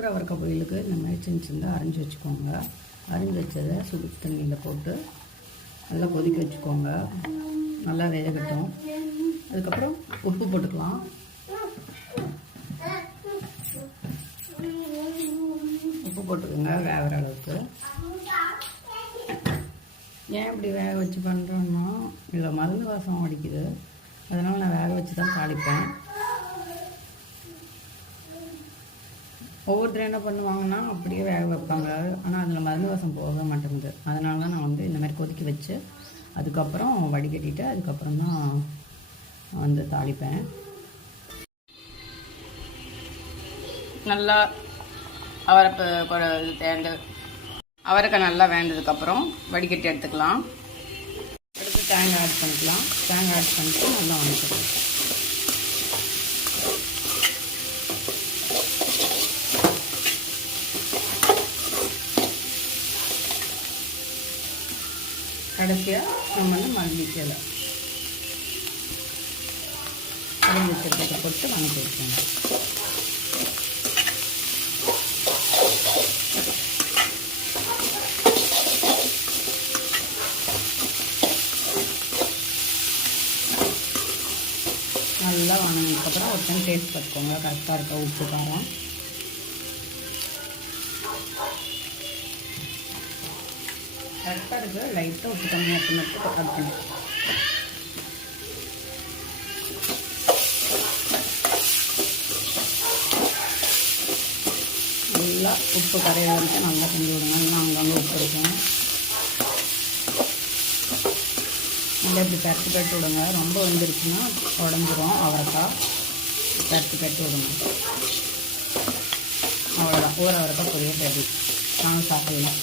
ஊற அவரைக்காய் பொரியலுக்கு இந்த மாதிரி சின்ன சின்னதாக அரைஞ்சி வச்சுக்கோங்க. அரைஞ்சி வச்சதை சுடு தண்ணியில் போட்டு நல்லா கொதிக்க வச்சுக்கோங்க. நல்லா வேகட்டும். அதுக்கப்புறம் உப்பு போட்டுக்கலாம். உப்பு போட்டுக்கோங்க வேகிற அளவுக்கு. ஏன் இப்படி வேக வச்சு பண்ணுறோன்னா இதில் மருந்து வாசம் அடிக்குது, அதனால் நான் வேக வச்சு தான் தாளிப்பேன். ஒவ்வொருத்தரும் என்ன பண்ணுவாங்கன்னா அப்படியே வேக வைப்பாங்க, ஆனால் அதில் மருந்து வாசம் போக மாட்டேங்குது. அதனால தான் நான் வந்து இந்த மாதிரி கொதிக்க வச்சு அதுக்கப்புறம் வடிகட்டிட்டு அதுக்கப்புறம் தான் வந்து தாளிப்பேன். நல்லா அவரைக்காய் நல்லா வேண்டதுக்கப்புறம் வடிகட்டி எடுத்துக்கலாம். அடுத்து தேங்காய் ஆட் பண்ணிக்கலாம். தேங்காய் ஆட் பண்ணிட்டு நல்லா வதக்கிக்கலாம். கடைசியாக நம்ம வந்து மல்லித்தழை கலந்து வச்சுருக்கதை போட்டு வதக்கி வச்சுக்கோங்க. நல்லா வதங்கினதுக்கப்புறம் ஒரு டைம் டேஸ்ட் பார்த்துக்கோங்க, கரெக்டாக இருக்கா உப்பு காரம். கரெக்டாக இருக்குது, லைட்டாக உப்பு கம்மியாக மட்டும் கட் பண்ணி நல்லா உப்பு கரையை வந்துட்டு நல்லா கொண்டு விடுங்க. இல்லைன்னா அங்கங்கே உப்பு இருக்கும். நல்லா இப்படி பரட்டு விடுங்க. ரொம்ப வந்துருச்சுன்னா உடஞ்சிரும் அவரைக்காய். பரட்டு விடுங்க. அவ்வளோதான், ஊற அவரைக்காய் பொரியல் ரெடி. நானும் சாப்பிடலாம்.